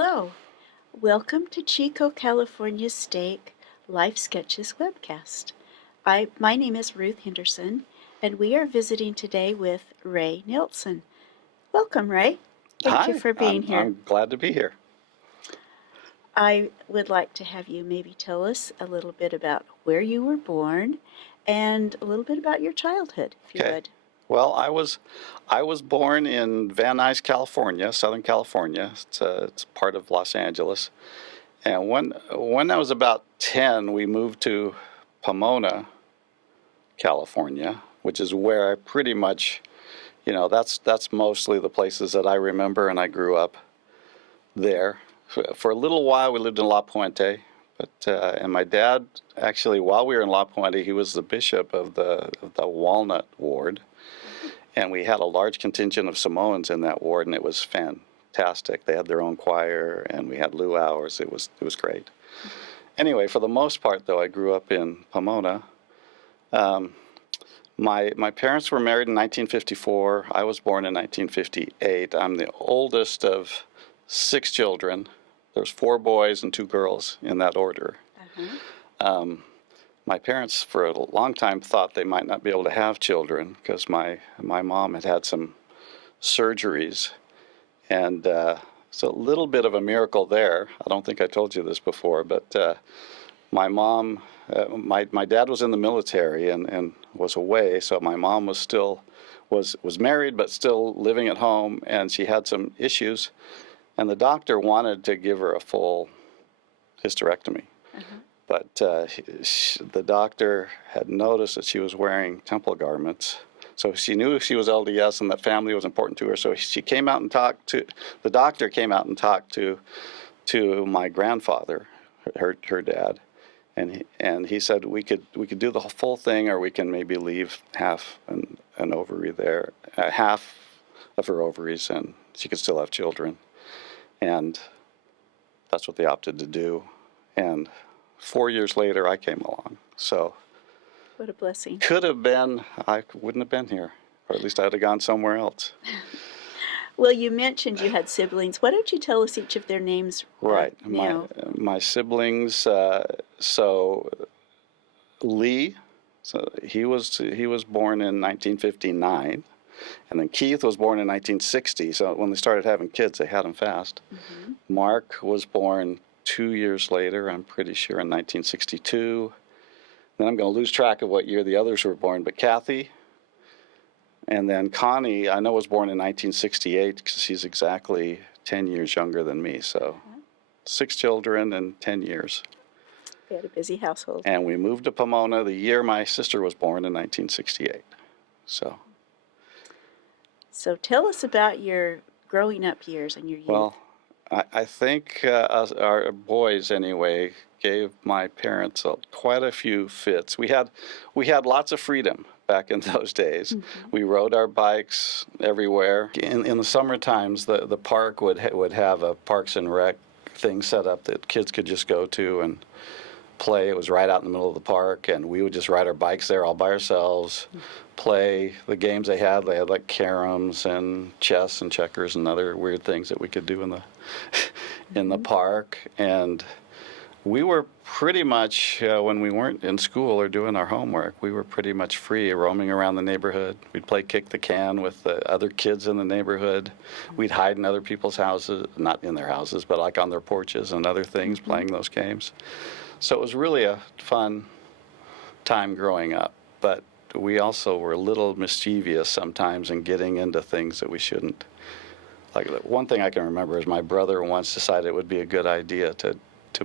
Hello. Welcome to Chico, California Steak Life Sketches webcast. My name is Ruth Henderson, and we are visiting today with Ray Nilsson. Welcome, Ray. Thank you Hi, for being here. I'm glad to be here. I would like to have you maybe tell us a little bit about where you were born and a little bit about your childhood, if you Okay. would. Well, I was born in Van Nuys, California, Southern California. It's part of Los Angeles. And when I was about 10, we moved to Pomona, California, which is where I pretty much, that's mostly the places that I remember, and I grew up there. For a little while, we lived in La Puente, and my dad actually, while we were in La Puente, he was the bishop of the Walnut Ward, and we had a large contingent of Samoans in that ward, and it was fantastic. They had their own choir, and we had luau's. It was great. Anyway, for the most part, though, I grew up in Pomona. My parents were married in 1954. I was born in 1958. I'm the oldest of 6 children. There's 4 boys and 2 girls in that order. My parents, for a long time, thought they might not be able to have children because my mom had some surgeries, and it's a little bit of a miracle there. I don't think I told you this before, but my mom, my dad was in the military and was away, so my mom was married but still living at home, and she had some issues, and the doctor wanted to give her a full hysterectomy. But the doctor had noticed that she was wearing temple garments. So she knew she was LDS and that family was important to her. So she came out and the doctor came out and talked to my grandfather, her dad. And he said we could do the full thing, or we can maybe leave half an ovary there, half of her ovaries, and she could still have children. And that's what they opted to do. And 4 years later, I came along. So What a blessing. could have been, I wouldn't have been here, or at least I'd have gone somewhere else. Well, you mentioned you had siblings. Why don't you tell us each of their names Right. now? My siblings. So Lee, so he was born in 1959, and then Keith was born in 1960. So when they started having kids, they had them fast. Mark was born 2 years later, I'm pretty sure, in 1962. Then I'm going to lose track of what year the others were born, but Kathy, and then Connie, I know, was born in 1968 because she's exactly 10 years younger than me. So 6 children in 10 years. We had a busy household. And we moved to Pomona the year my sister was born in 1968. So tell us about your growing up years and your youth. Well, I think our boys, anyway, gave my parents quite a few fits. We had lots of freedom back in those days. We rode our bikes everywhere. In the summer times, the park would have a Parks and Rec thing set up that kids could just go to and play. It was right out in the middle of the park, and we would just ride our bikes there all by ourselves, play the games they had. They had like caroms and chess and checkers and other weird things that we could do in the park. And we were pretty much, when we weren't in school or doing our homework, we were pretty much free, roaming around the neighborhood. We'd play kick the can with the other kids in the neighborhood. We'd hide in other people's houses, not in their houses, but like on their porches and other things, playing those games. So it was really a fun time growing up, but we also were a little mischievous sometimes in getting into things that we shouldn't. Like, one thing I can remember is my brother once decided it would be a good idea to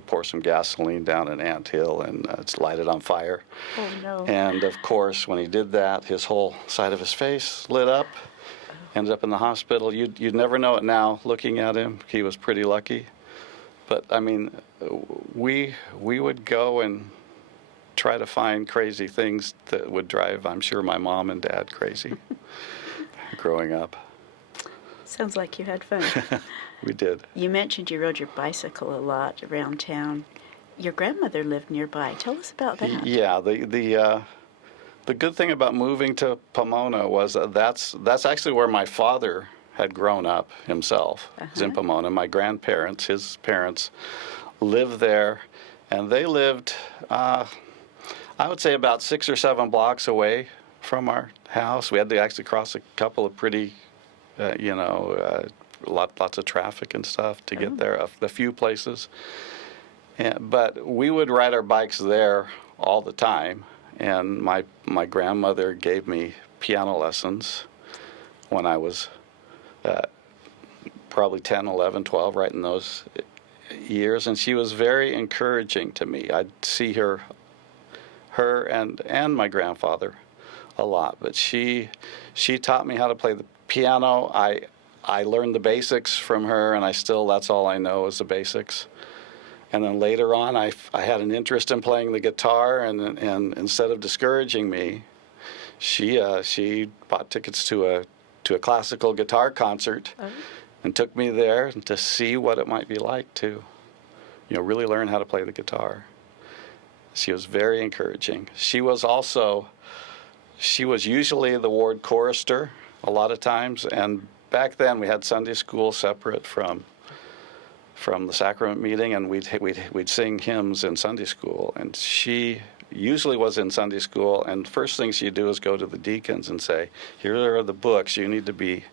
pour some gasoline down an anthill and light it on fire. Oh, no. And of course, when he did that, his whole side of his face lit up, ended up in the hospital. You'd never know it now looking at him. He was pretty lucky. But I mean, we would go and try to find crazy things that would drive, I'm sure, my mom and dad crazy growing up. Sounds like you had fun. We did. You mentioned you rode your bicycle a lot around town. Your grandmother lived nearby. Tell us about that. Yeah, the good thing about moving to Pomona was that's actually where my father had grown up himself. He's in Pomona. My grandparents, his parents, lived there, and they lived, I would say, about 6 or 7 blocks away from our house. We had to actually cross a couple of pretty, lots of traffic and stuff to get there, a few places. But we would ride our bikes there all the time, and my grandmother gave me piano lessons when I was probably 10, 11, 12, right in those years, and she was very encouraging to me. I'd see her and my grandfather a lot, but she taught me how to play the piano. I learned the basics from her, and that's all I know is the basics. And then later on, I had an interest in playing the guitar, and instead of discouraging me, she bought tickets to a classical guitar concert and took me there to see what it might be like to, really learn how to play the guitar. She was very encouraging. She was usually the ward chorister a lot of times, and back then we had Sunday school separate from the sacrament meeting, and we'd sing hymns in Sunday school, and she usually was in Sunday school, and first thing she'd do is go to the deacons and say, here are the books, you need to be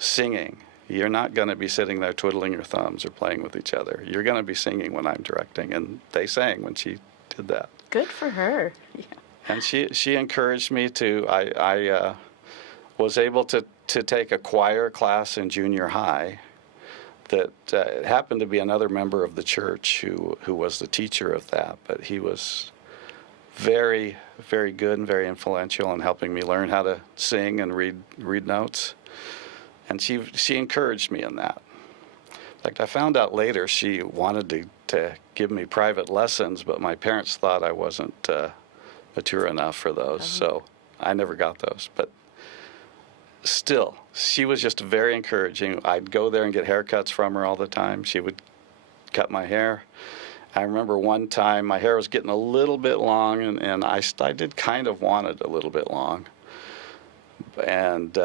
singing. You're not going to be sitting there twiddling your thumbs or playing with each other. You're going to be singing when I'm directing, and they sang when she did that. Good for her. Yeah. And she encouraged me to. I was able to take a choir class in junior high that happened to be another member of the church who was the teacher of that, but he was very, very good and very influential in helping me learn how to sing and read notes. And she encouraged me in that. In fact, I found out later she wanted to give me private lessons, but my parents thought I wasn't mature enough for those, so I never got those. But still, she was just very encouraging. I'd go there and get haircuts from her all the time. She would cut my hair. I remember one time my hair was getting a little bit long, and I did kind of want it a little bit long. And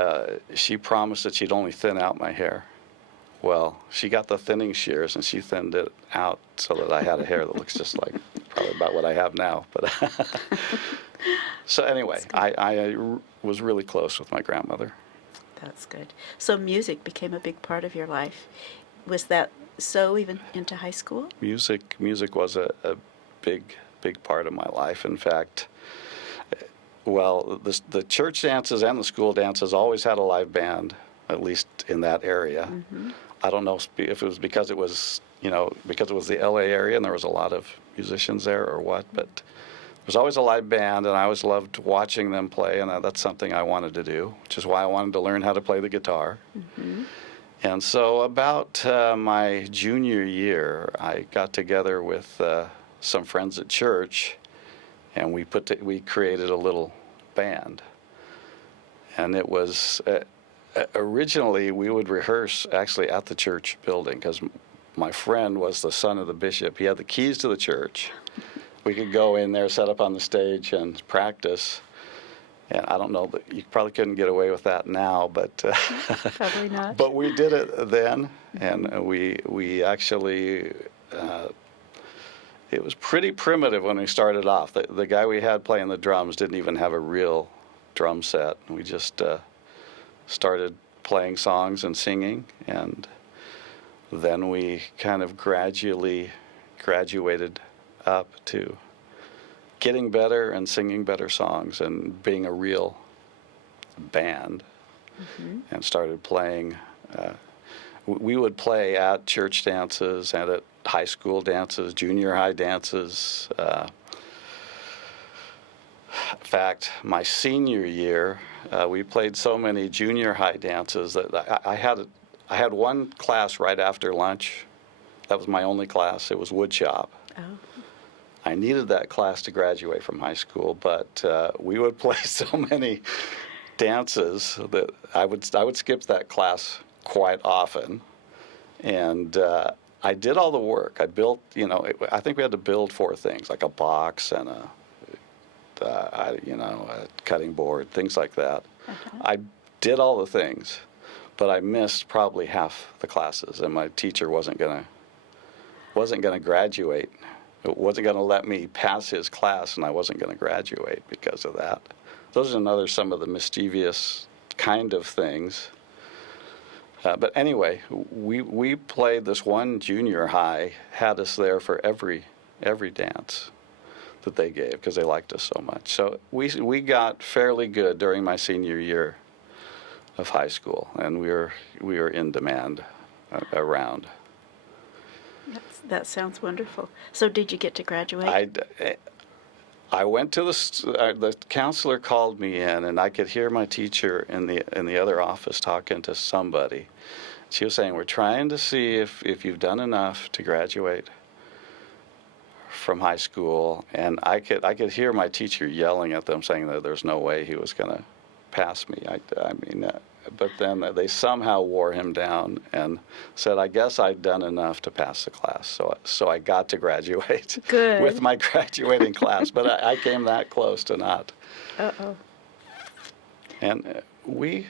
she promised that she'd only thin out my hair. Well, she got the thinning shears, and she thinned it out so that I had a hair that looks just like probably about what I have now. But so anyway, I was really close with my grandmother. That's good. So music became a big part of your life. Was that so even into high school? Music was a big part of my life. In fact, well, the church dances and the school dances always had a live band, at least in that area. Mm-hmm. I don't know if it was because it was the LA area and there was a lot of musicians there or what, but there was always a live band, and I always loved watching them play, and that's something I wanted to do, which is why I wanted to learn how to play the guitar. Mm-hmm. And so about my junior year, I got together with some friends at church, and we created a little band. And it was originally we would rehearse actually at the church building, because my friend was the son of the bishop. He had the keys to the church. We could go in there, set up on the stage, and practice. And I don't know, but you probably couldn't get away with that now, but probably not. But we did it then, and we actually. It was pretty primitive when we started off. The guy we had playing the drums didn't even have a real drum set. We just started playing songs and singing, and then we kind of gradually graduated up to getting better and singing better songs and being a real band. Mm-hmm. And started playing. We would play at church dances and at high school dances, junior high dances. In fact, my senior year, we played so many junior high dances that I had one class right after lunch. That was my only class. It was woodshop. Oh. I needed that class to graduate from high school, but we would play so many dances that I would skip that class quite often. And I did all the work. I built, I think we had to build 4 things, like a box and a cutting board, things like that. Uh-huh. I did all the things, but I missed probably half the classes, and my teacher wasn't gonna graduate. It wasn't gonna let me pass his class, and I wasn't gonna graduate because of that. Those are some of the mischievous kind of things. But anyway, we played this one junior high, had us there for every dance that they gave because they liked us so much. So we got fairly good during my senior year of high school, and we were in demand around. That sounds wonderful. So did you get to graduate? I went to the counselor called me in, and I could hear my teacher in the other office talking to somebody. She was saying, "We're trying to see if you've done enough to graduate from high school." And I could hear my teacher yelling at them, saying that there's no way he was going to pass me. But then they somehow wore him down and said, "I guess I'd done enough to pass the class." So I got to graduate Good. with my graduating class, but I came that close to not. Uh-oh. And we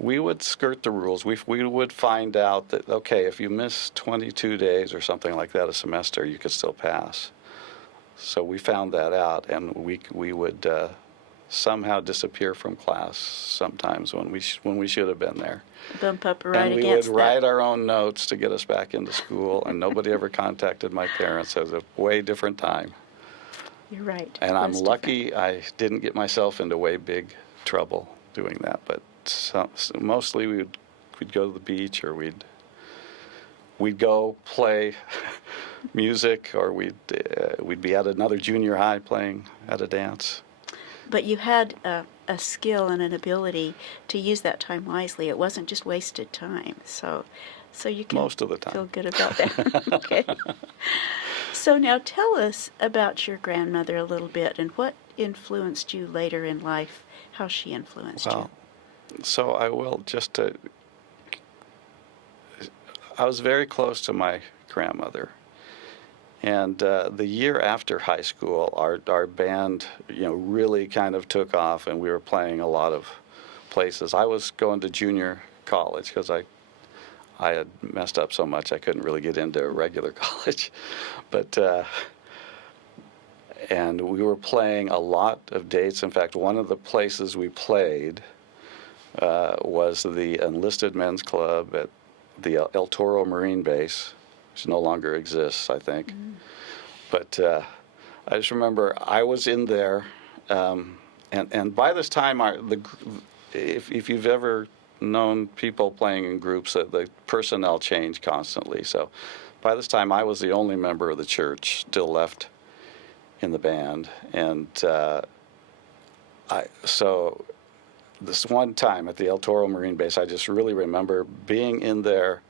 would skirt the rules. We would find out that, okay, if you miss 22 days or something like that a semester, you could still pass. So we found that out, and we would somehow disappear from class sometimes when we should have been there. Bump up right and we against would write our own notes to get us back into school, and nobody ever contacted my parents. It was a way different time. You're right. And I'm Was lucky I didn't get myself into way big trouble doing that. But mostly we'd go to the beach, or we'd go play music, or we'd be at another junior high playing at a dance. But you had a skill and an ability to use that time wisely. It wasn't just wasted time. So you can Most of the time. feel good about that. Okay. So now tell us about your grandmother a little bit, and what influenced you later in life, how she influenced you. So I will I was very close to my grandmother. And the year after high school, our band, really kind of took off, and we were playing a lot of places. I was going to junior college because I had messed up so much I couldn't really get into regular college. But and we were playing a lot of dates. In fact, one of the places we played was the Enlisted Men's Club at the El Toro Marine Base, which no longer exists, I think. Mm. But I just remember I was in there, and by this time, if you've ever known people playing in groups, the personnel change constantly. So by this time, I was the only member of the church still left in the band, and so this one time at the El Toro Marine Base, I just really remember being in there.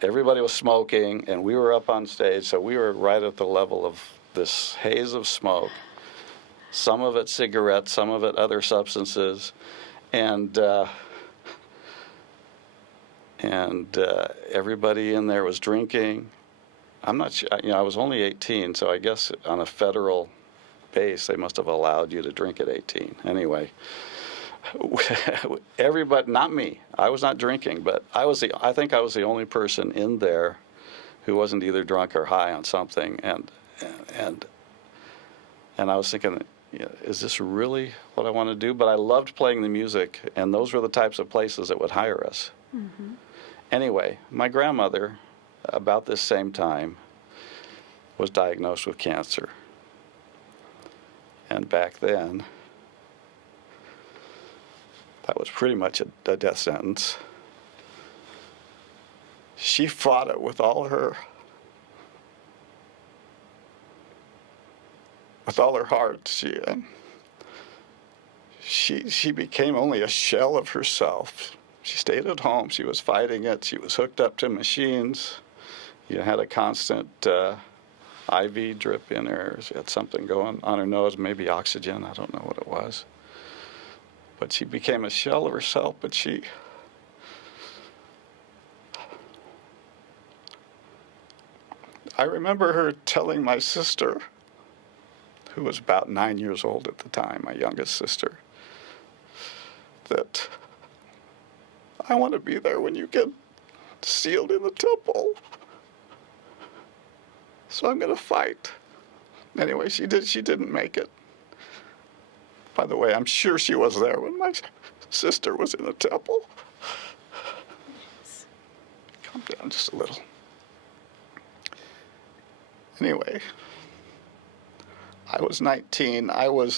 Everybody was smoking, and we were up on stage, so we were right at the level of this haze of smoke. Some of it cigarettes, some of it other substances, and everybody in there was drinking. I'm not sure, I was only 18, so I guess on a federal base they must have allowed you to drink at 18. Anyway, everybody, not me. I was not drinking, but I think I was the only person in there who wasn't either drunk or high on something, and I was thinking, is this really what I want to do? But I loved playing the music, and those were the types of places that would hire us. Mm-hmm. Anyway, my grandmother, about this same time, was diagnosed with cancer, and back then, that was pretty much a death sentence. She fought it with all her heart. She became only a shell of herself. She stayed at home. She was fighting it. She was hooked up to machines. You had a constant IV drip in her. She had something going on her nose, maybe oxygen. I don't know what it was. But she became a shell of herself, but I remember her telling my sister, who was about 9 years old at the time, my youngest sister, that I want to be there when you get sealed in the temple. So I'm going to fight. Anyway, she didn't make it. By the way, I'm sure she was there when my sister was in the temple. Calm down just a little. Anyway, I was 19. I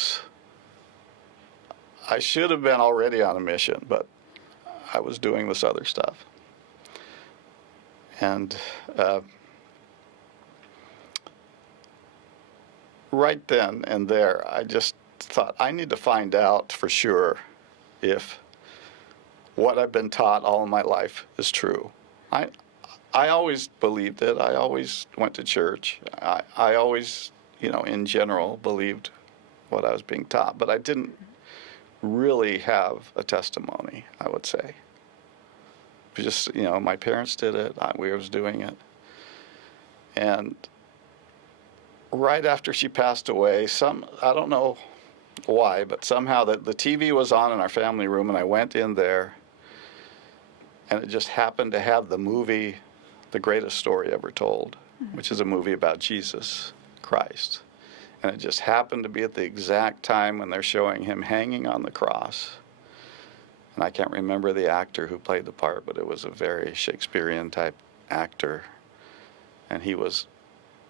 should have been already on a mission, but I was doing this other stuff. And right then and there, I just thought, I need to find out for sure if what I've been taught all of my life is true. I always believed it. I always went to church. I always, in general, believed what I was being taught, but I didn't really have a testimony, I would say. Just, my parents did it. We was doing it. And right after she passed away, I don't know why, but somehow the TV was on in our family room, and I went in there, and it just happened to have the movie The Greatest Story Ever Told, which is a movie about Jesus Christ. And it just happened to be at the exact time when they're showing him hanging on the cross. And I can't remember the actor who played the part, but it was a very Shakespearean type actor. And he was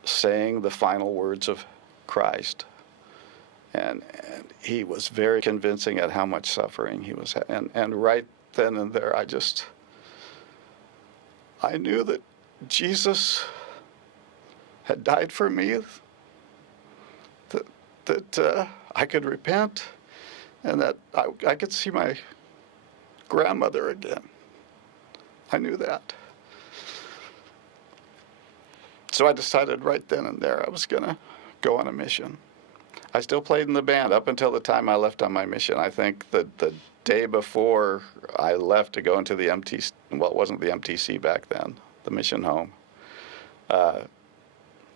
saying the final words of Christ. And he was very convincing at how much suffering he was having. And right then and there, I knew that Jesus had died for me, that I could repent, and that I could see my grandmother again. I knew that. So I decided right then and there I was going to go on a mission. I still played in the band up until the time I left on my mission. I think that the day before I left to go into the MTC, well, it wasn't the MTC back then, the mission home,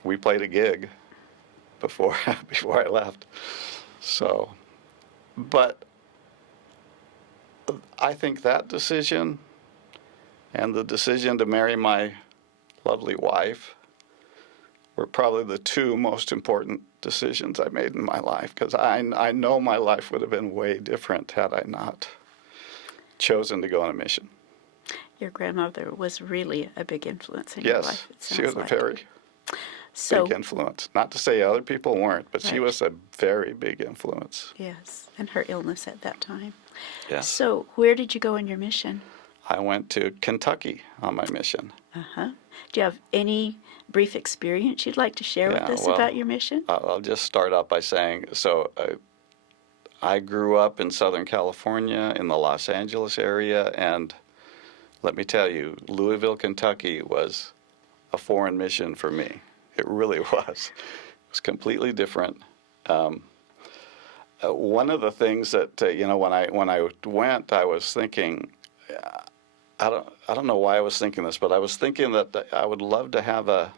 we played a gig before I left. So, but I think that decision and the decision to marry my lovely wife were probably the two most important decisions I made in my life, because I know my life would have been way different had I not chosen to go on a mission. Your grandmother was really a big influence in your life, it sounds she was like. a very big influence. Not to say other people weren't, but she was a very big influence. Yes, and her illness at that time. Yes. So where did you go on your mission? I went to Kentucky on my mission. Uh-huh. Do you have any brief experience you'd like to share with us about your mission? I'll just start out by saying, I grew up in Southern California in the Los Angeles area, and let me tell you, Louisville, Kentucky was a foreign mission for me. It really was. It was completely different. One of the things that when I went, I was thinking, I don't know why I was thinking this, but I was thinking that I would love to have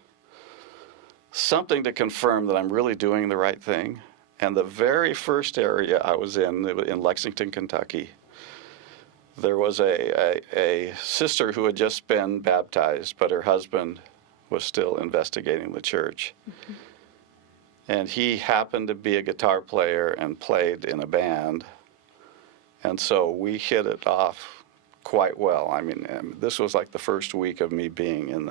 something to confirm that I'm really doing the right thing. And the very first area I was in Lexington, Kentucky, there was a sister who had just been baptized, but her husband was still investigating the church. Mm-hmm. And he happened to be a guitar player and played in a band. And so we hit it off quite well. I mean, this was like the first week of me being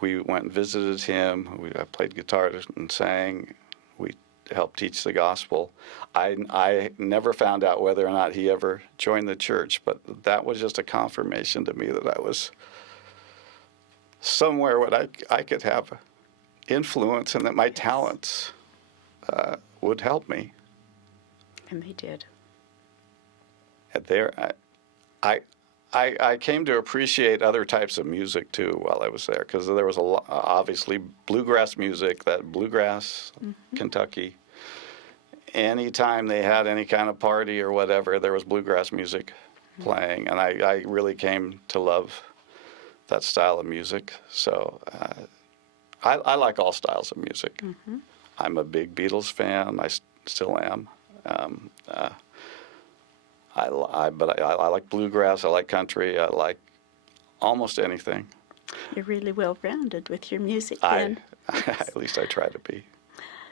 we went and visited him. I played guitar and sang. We helped teach the gospel. I never found out whether or not he ever joined the church, but that was just a confirmation to me that I was somewhere where I could have influence and that my talents would help me. And they did. And there, I came to appreciate other types of music too while I was there, because there was obviously bluegrass music, Kentucky. Anytime they had any kind of party or whatever, there was bluegrass music playing, and I really came to love that style of music. So I like all styles of music. Mm-hmm. I'm a big Beatles fan. I still am. I like bluegrass. I like country. I like almost anything. You're really well rounded with your music I then. at least I try to be.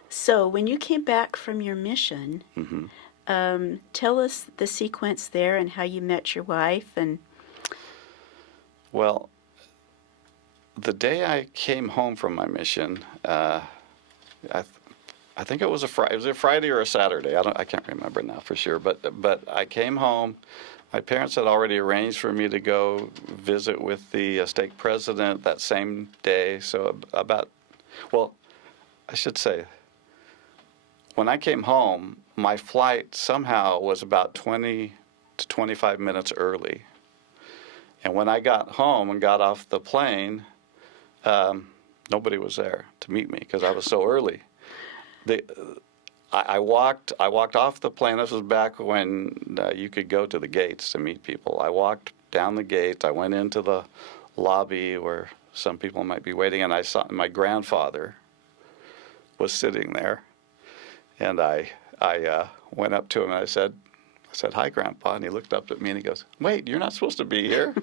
So, when you came back from your mission, Hmm. tell us the sequence there and how you met your wife. And Well, the day I came home from my mission, I, I think it was a Friday. Was it a Friday or a Saturday? I can't remember now for sure. But I came home. My parents had already arranged for me to go visit with the stake president that same day. So well, I should say, when I came home, my flight somehow was about 20 to 25 minutes early. And when I got home and got off the plane, nobody was there to meet me because I was so early. The, I walked off the plane. This was back when you could go to the gates to meet people. I walked down the gate. I went into the lobby where some people might be waiting, and I saw my grandfather was sitting there. And I went up to him and I said, "Hi, Grandpa." And he looked up at me and he goes, "Wait, you're not supposed to be here."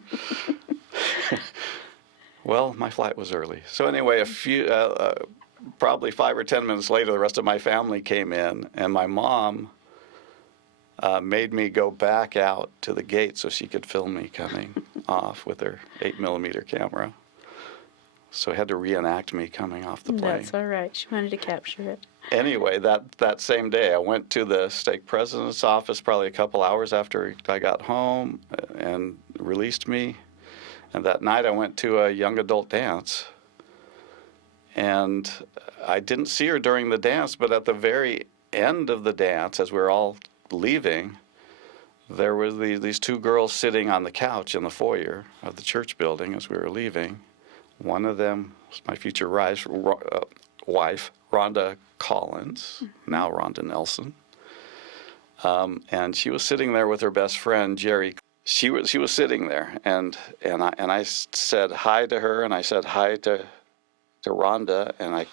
Well, my flight was early. So anyway, probably 5 or 10 minutes later, the rest of my family came in, and my mom made me go back out to the gate so she could film me coming off with her 8mm camera. So I had to reenact me coming off the plane. that's all right. She wanted to capture it. Anyway, that same day, I went to the stake president's office probably a couple hours after I got home and released me. And that night I went to a young adult dance. And I didn't see her during the dance, but at the very end of the dance, as we were all leaving, there were these two girls sitting on the couch in the foyer of the church building as we were leaving. One of them was my future wife, Rhonda Collins, now Rhonda Nelson. And she was sitting there with her best friend, Jerry. She was sitting there, and I said hi to her, and I said hi to Rhonda, and I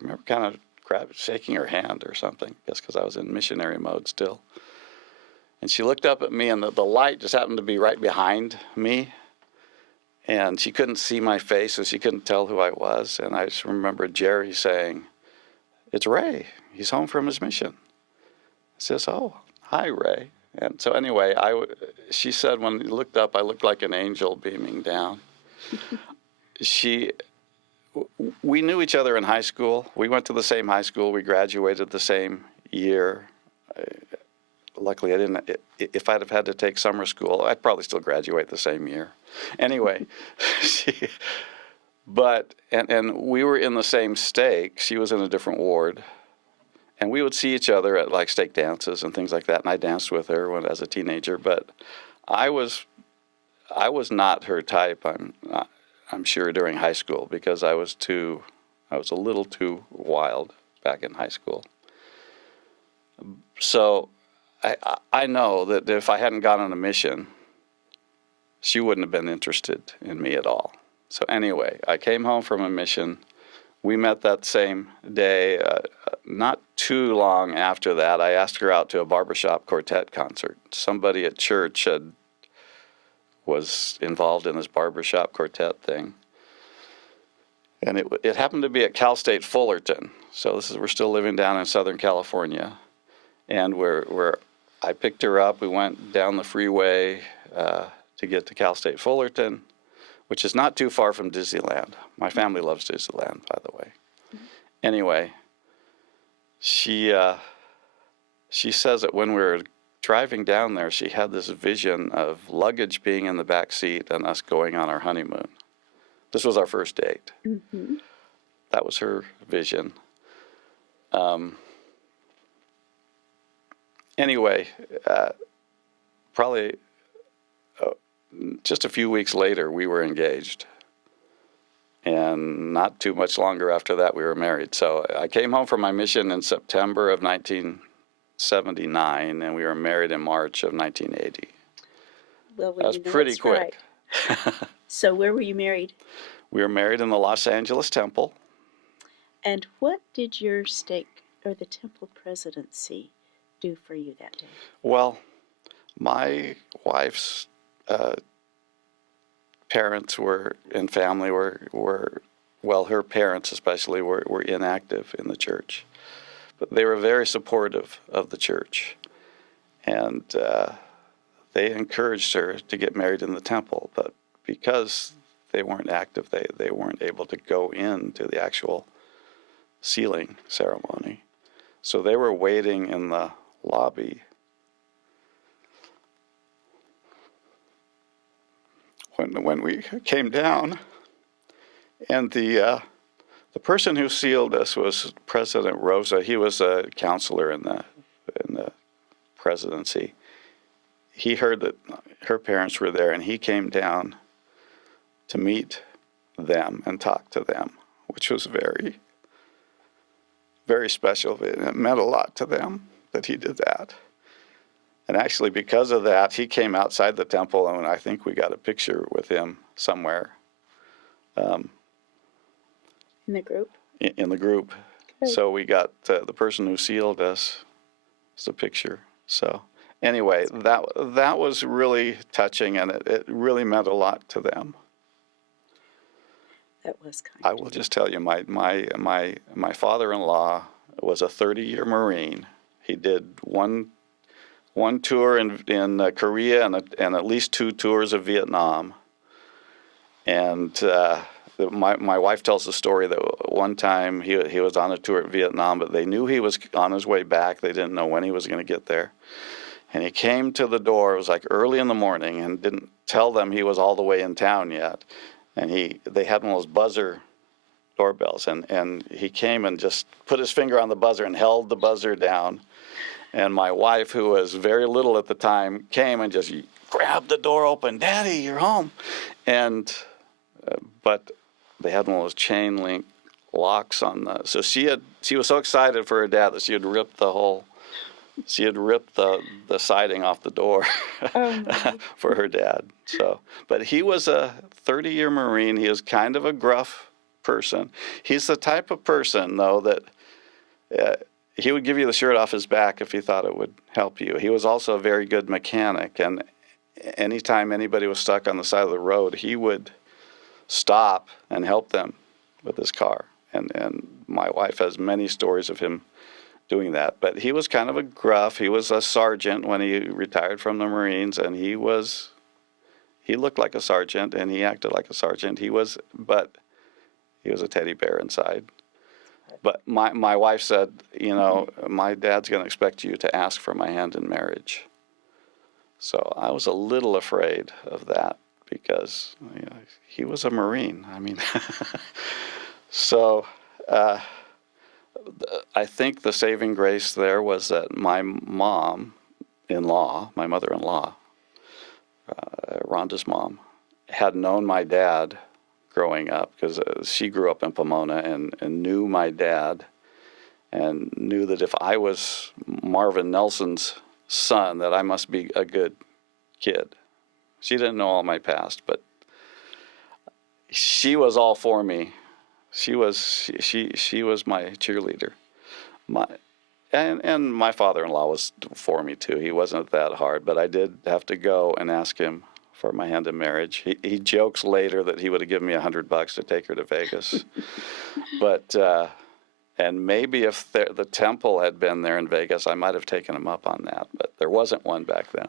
remember kind of shaking her hand or something, I guess because I was in missionary mode still. And she looked up at me, and the light just happened to be right behind me, and she couldn't see my face, so she couldn't tell who I was. And I just remember Jerry saying, "It's Ray. He's home from his mission." I says, "Oh, hi, Ray." And so anyway, she said when he looked up, I looked like an angel beaming down. We knew each other in high school. We went to the same high school. We graduated the same year. Luckily, I didn't. If I'd have had to take summer school, I'd probably still graduate the same year. Anyway, and we were in the same stake. She was in a different ward. And we would see each other at like stake dances and things like that. And I danced with her as a teenager, but I was not her type. I'm sure during high school because I was a little too wild back in high school. So I know that if I hadn't gone on a mission, she wouldn't have been interested in me at all. So anyway, I came home from a mission. We met that same day. Not too long after that, I asked her out to a barbershop quartet concert. Somebody at church was involved in this barbershop quartet thing. And it happened to be at Cal State Fullerton. So we're still living down in Southern California. And where I picked her up, we went down the freeway to get to Cal State Fullerton, which is not too far from Disneyland. My family loves Disneyland, by the way. Anyway, she says that when we were driving down there, she had this vision of luggage being in the back seat and us going on our honeymoon. This was our first date. Mm-hmm. That was her vision. Anyway, probably just a few weeks later, we were engaged. And not too much longer after that, we were married. So I came home from my mission in September of 1979, and we were married in March of 1980. Well, that was pretty quick. Right. So where were you married? We were married in the Los Angeles Temple. And what did your stake or the temple presidency do for you that day? Well, My wife's parents were and family were well, her parents especially were inactive in the church, but they were very supportive of the church, and they encouraged her to get married in the temple. But because they weren't active, they weren't able to go into the actual sealing ceremony. So they were waiting in the lobby. When we came down, and the person who sealed us was President Rosa. He was a counselor in the presidency. He heard that her parents were there, and he came down to meet them and talk to them, which was very, very special. It meant a lot to them that he did that. And actually, because of that, he came outside the temple, and I think we got a picture with him somewhere. In the group? In the group. Good. So we got the person who sealed us. It's a picture. So anyway, that was really touching, and it really meant a lot to them. That was kind. I will just tell you, my father-in-law was a 30-year Marine. He did one tour in Korea and at least 2 tours of Vietnam. And my wife tells the story that one time he was on a tour at Vietnam, but they knew he was on his way back. They didn't know when he was going to get there. And he came to the door, it was like early in the morning, and didn't tell them he was all the way in town yet. And they had one of those buzzer doorbells, and he came and just put his finger on the buzzer and held the buzzer down. And my wife, who was very little at the time, came and just grabbed the door open. "Daddy, you're home." And but they had one of those chain link locks on the. So she was so excited for her dad that she had ripped the siding off the door for her dad. So, but he was a 30-year Marine. He was kind of a gruff person. He's the type of person, though, that he would give you the shirt off his back if he thought it would help you. He was also a very good mechanic, and anytime anybody was stuck on the side of the road, he would stop and help them with his car. And my wife has many stories of him doing that. But he was kind of a gruff. He was a sergeant when he retired from the Marines, and he looked like a sergeant and he acted like a sergeant. But he was a teddy bear inside. But my wife said, my dad's going to expect you to ask for my hand in marriage. So I was a little afraid of that because he was a Marine. I mean, so I think the saving grace there was that my mother-in-law, Rhonda's mom, had known my dad growing up because she grew up in Pomona and knew my dad and knew that if I was Marvin Nelson's son, that I must be a good kid. She didn't know all my past, but she was all for me. She was my cheerleader. And my father-in-law was for me too. He wasn't that hard, but I did have to go and ask him for my hand in marriage. He jokes later that he would have given me $100 to take her to Vegas. But and maybe if the temple had been there in Vegas, I might have taken him up on that. But there wasn't one back then.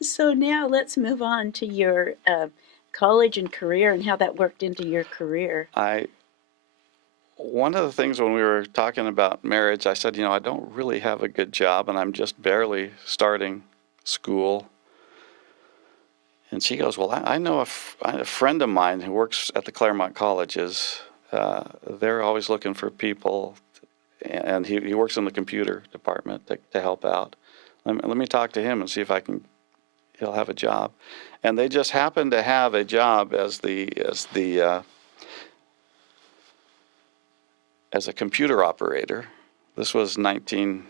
So now let's move on to your college and career and how that worked into your career. One of the things when we were talking about marriage, I said, I don't really have a good job and I'm just barely starting school. And she goes, well, I know a friend of mine who works at the Claremont colleges. They're always looking for people, and he works in the computer department to help out. Let me talk to him and see if he'll have a job. And they just happened to have a job as a computer operator. Still, I think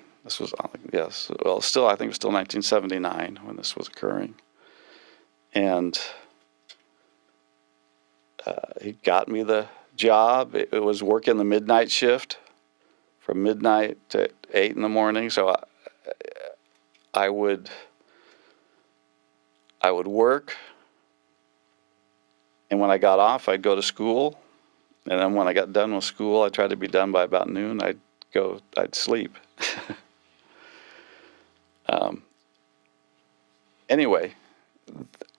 it was still 1979 when this was occurring. And he got me the job. It was working the midnight shift from midnight to 8 in the morning. So I would work, and when I got off, I'd go to school, and then when I got done with school, I tried to be done by about noon. I'd sleep. Anyway,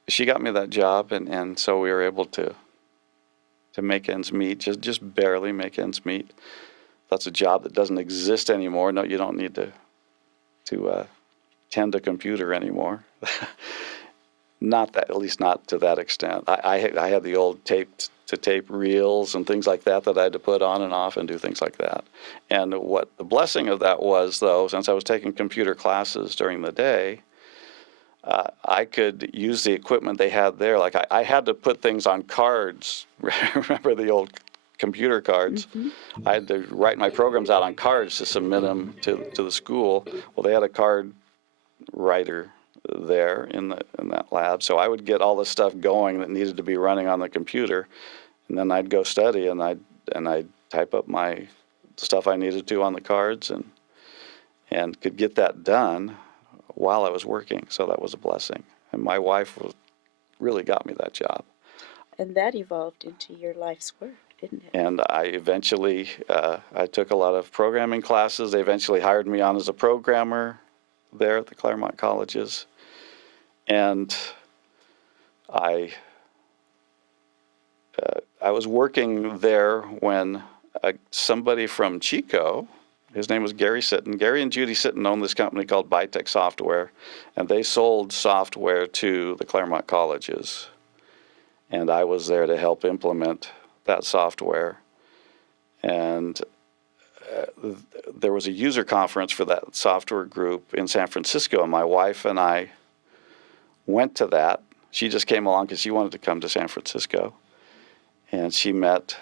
she got me that job, and so we were able to make ends meet, just barely make ends meet. That's a job that doesn't exist anymore. No, you don't need to tend a computer anymore. Not that, at least not to that extent. I had the old tape-to-tape reels and things like that I had to put on and off and do things like that. And what the blessing of that was, though, since I was taking computer classes during the day, I could use the equipment they had there. Like I had to put things on cards. Remember the old computer cards? Mm-hmm. I had to write my programs out on cards to submit them to the school. Well, they had a card writer there in that lab, so I would get all the stuff going that needed to be running on the computer, and then I'd go study, and I'd type up my stuff I needed to on the cards, and could get that done while I was working. So that was a blessing, and my wife really got me that job. And that evolved into your life's work, didn't it? And I eventually, I took a lot of programming classes. They eventually hired me on as a programmer there at the Claremont colleges. And I was working there when somebody from Chico, his name was Gary Sitton. Gary and Judy Sitton owned this company called Bitech Software, and they sold software to the Claremont colleges. And I was there to help implement that software. And there was a user conference for that software group in San Francisco, and my wife and I went to that. She just came along because she wanted to come to San Francisco, and she met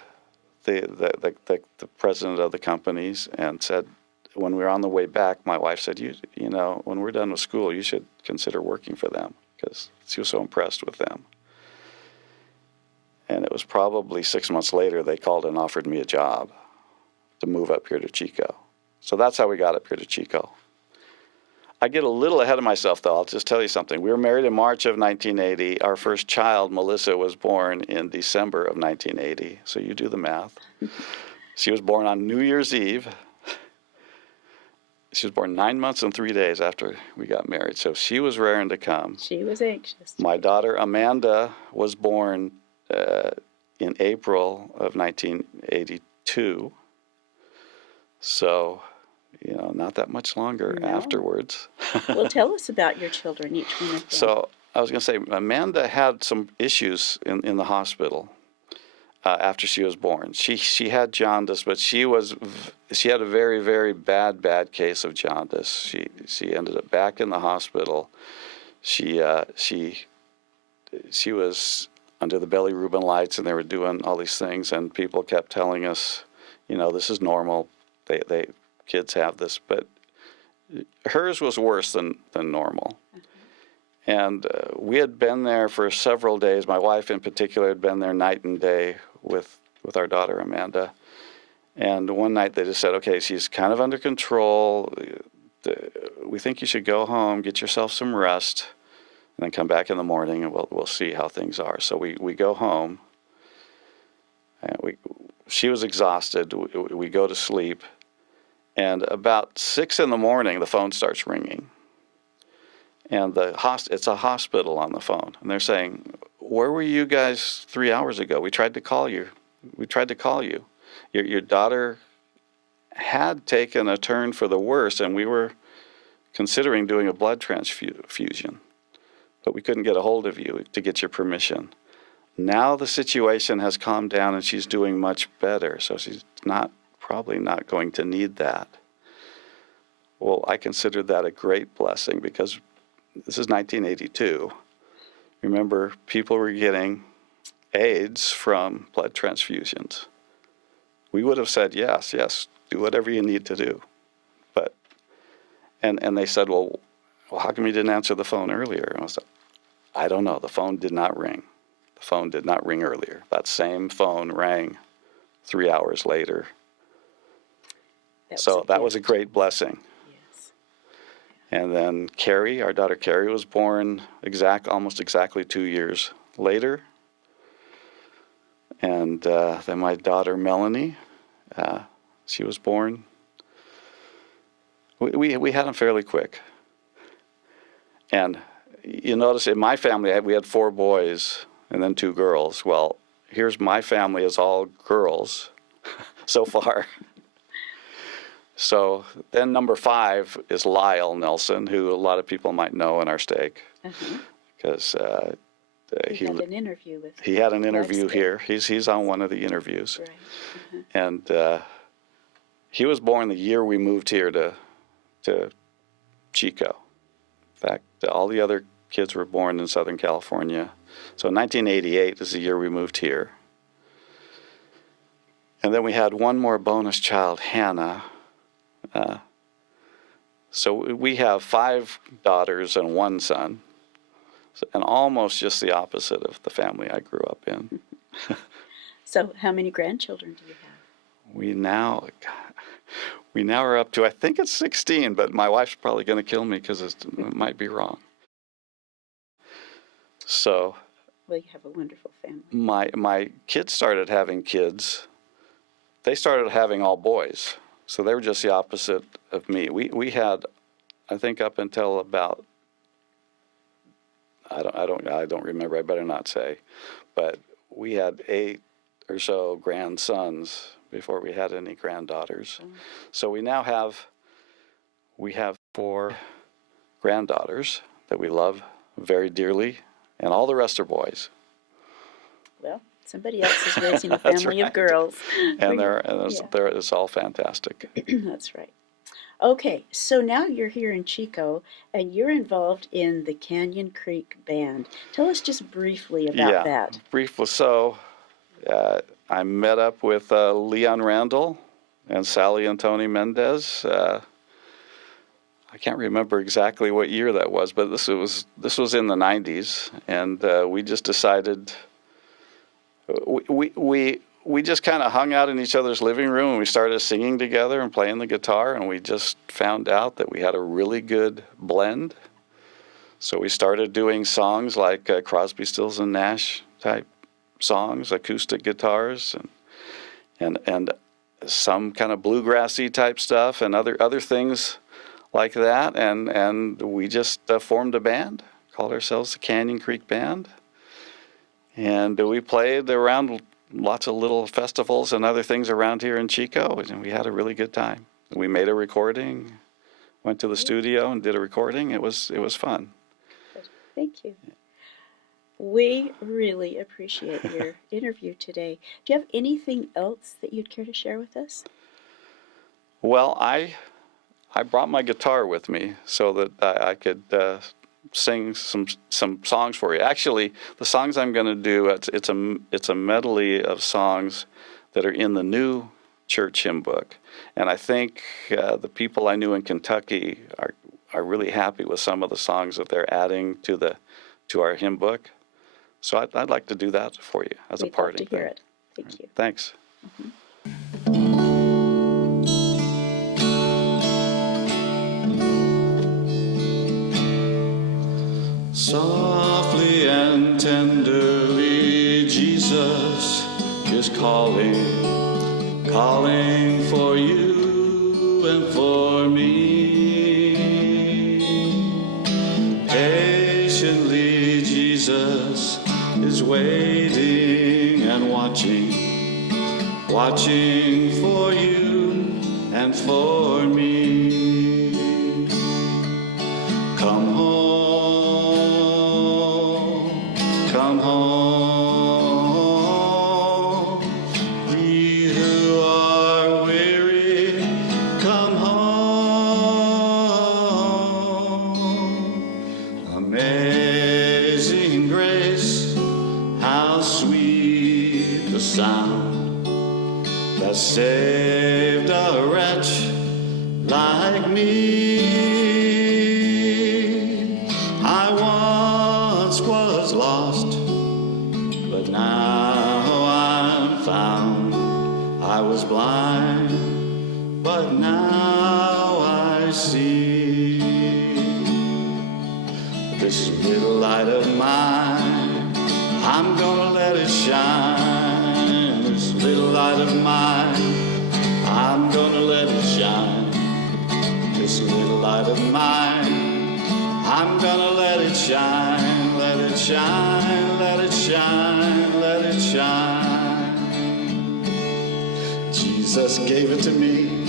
the president of the companies and said, when we were on the way back, my wife said, you know, when we're done with school, you should consider working for them, because she was so impressed with them. And it was probably 6 months later they called and offered me a job to move up here to Chico. So that's how we got up here to Chico. I get a little ahead of myself, though. I'll just tell you something. We were married in March of 1980. Our first child, Melissa, was born in December of 1980. So you do the math. She was born on New Year's Eve. She was born 9 months and 3 days after we got married. So she was raring to come. She was anxious. My daughter, Amanda, was born in April of 1982. So, you know, not that much longer afterwards. Well, tell us about your children, each one of them. So I was going to say, Amanda had some issues in the hospital after she was born. She had jaundice, but she had a very, very bad case of jaundice. She ended up back in the hospital. She was under the bilirubin lights, and they were doing all these things, and people kept telling us, you know, this is normal. Kids have this, but hers was worse than normal. Mm-hmm. And we had been there for several days. My wife in particular had been there night and day with our daughter Amanda. And one night they just said, okay, she's kind of under control. We think you should go home, get yourself some rest, and then come back in the morning, and we'll see how things are. So we go home, and she was exhausted. We go to sleep. And about 6 in the morning, the phone starts ringing. And it's a hospital on the phone. And they're saying, where were you guys 3 hours ago? We tried to call you. Your daughter had taken a turn for the worse, and we were considering doing a blood transfusion. But we couldn't get a hold of you to get your permission. Now the situation has calmed down, and she's doing much better. So she's probably not going to need that. Well, I considered that a great blessing, because this is 1982. Remember, people were getting AIDS from blood transfusions. We would have said, yes, do whatever you need to do. But, and they said, well, how come you didn't answer the phone earlier? And I was like, I don't know. The phone did not ring. The phone did not ring earlier. That same phone rang 3 hours later. So that was a great blessing. Yes. And then Carrie, our daughter Carrie, was born almost exactly 2 years later. And then my daughter Melanie, she was born. We had them fairly quick. And you notice in my family, we had 4 boys and then 2 girls. Well, here's my family is all girls so far. So then number 5 is Lyle Nelson, who a lot of people might know in our stake. Because he had an interview with he had an interview Life here. He's on one of the interviews. Right. And he was born the year we moved here to Chico. In fact, all the other kids were born in Southern California. So 1988 is the year we moved here. And then we had one more bonus child, Hannah. So we have 5 daughters and 1 son, and almost just the opposite of the family I grew up in. So how many grandchildren do you have? We now are up to, I think it's 16, but my wife's probably going to kill me because it might be wrong. So, well, you have a wonderful family. My kids started having kids. They started having all boys, so they were just the opposite of me. We had, I think, up until about, I don't remember. I better not say, but we had 8 or so grandsons before we had any granddaughters. So we now have 4 granddaughters that we love very dearly, and all the rest are boys. Well, somebody else is raising a family of girls. And it's all fantastic. That's right. Okay, so now you're here in Chico, and you're involved in the Canyon Creek Band. Tell us just briefly about that. Briefly. So I met up with Leon Randall and Sally and Tony Mendez. I can't remember exactly what year that was, but this was in the 90s, and we just decided we just kind of hung out in each other's living room, and we started singing together and playing the guitar, and we just found out that we had a really good blend. So we started doing songs like Crosby, Stills and Nash type songs, acoustic guitars, and some kind of bluegrassy type stuff, and other things like that, and we just formed a band, called ourselves the Canyon Creek Band, and we played around lots of little festivals and other things around here in Chico, and we had a really good time. We made a recording, went to the studio and did a recording. It was fun. Thank you. We really appreciate your interview today. Do you have anything else that you'd care to share with us? Well, I brought my guitar with me so that I could sing some songs for you. Actually, the songs I'm going to do, it's a medley of songs that are in the new church hymn book, and I think the people I knew in Kentucky are really happy with some of the songs that they're adding to our hymn book. So I'd like to do that for you as a party. We'd love to hear it. Thank you. Thanks. Softly and tenderly, Jesus is calling, calling for you and for me. Patiently, Jesus is waiting and watching, watching for you and for me. Come home, come home. Ye who are weary, come home. Amazing grace, how sweet the sound that saved a wretch like me. I once was lost, but now I'm found. I was blind, but now I see. This little light of mine, I'm gonna let it shine. This little light of mine, I'm gonna let it shine. This little light of mine, I'm gonna let it shine. Let it shine, let it shine, let it shine. Jesus gave it to me,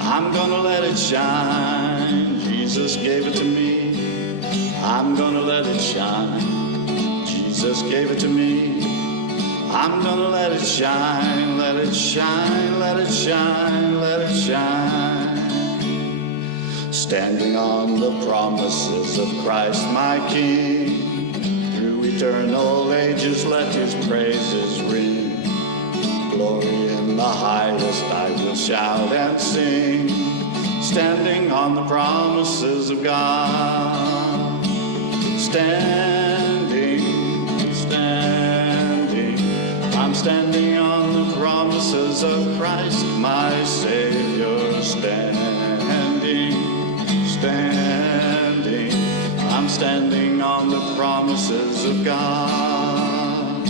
I'm gonna let it shine. Jesus gave it to me, I'm gonna let it shine. Jesus gave it to me, I'm gonna let it shine. Let it shine, let it shine, let it shine. Standing on the promises of Christ my King, through eternal ages let his praises ring. Glory in the highest I will shout and sing, standing on the promises of God. Standing, standing, I'm standing on the promises of Christ my Savior. Standing, standing, I'm standing on the promises of God.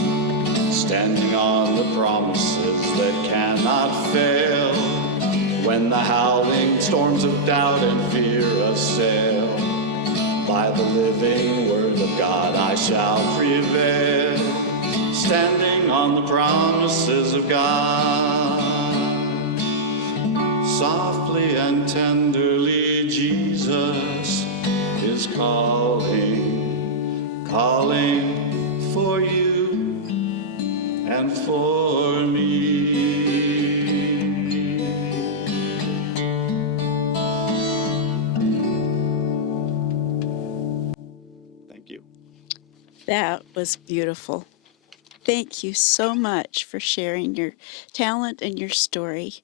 Standing on the promises that cannot fail, when the howling storms of doubt and fear assail. By the living word of God I shall prevail, standing on the promises of God. Softly and tenderly Jesus is calling, calling for you and for me. Thank you. That was beautiful. Thank you so much for sharing your talent and your story.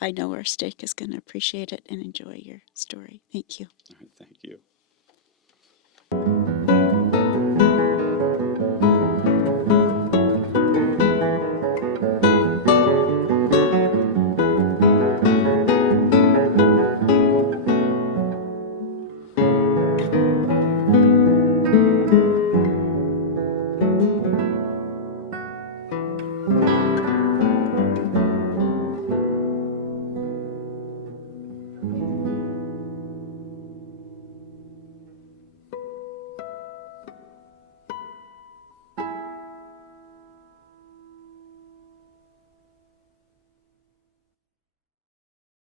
I know our stake is going to appreciate it and enjoy your story. Thank you. All right, thank you.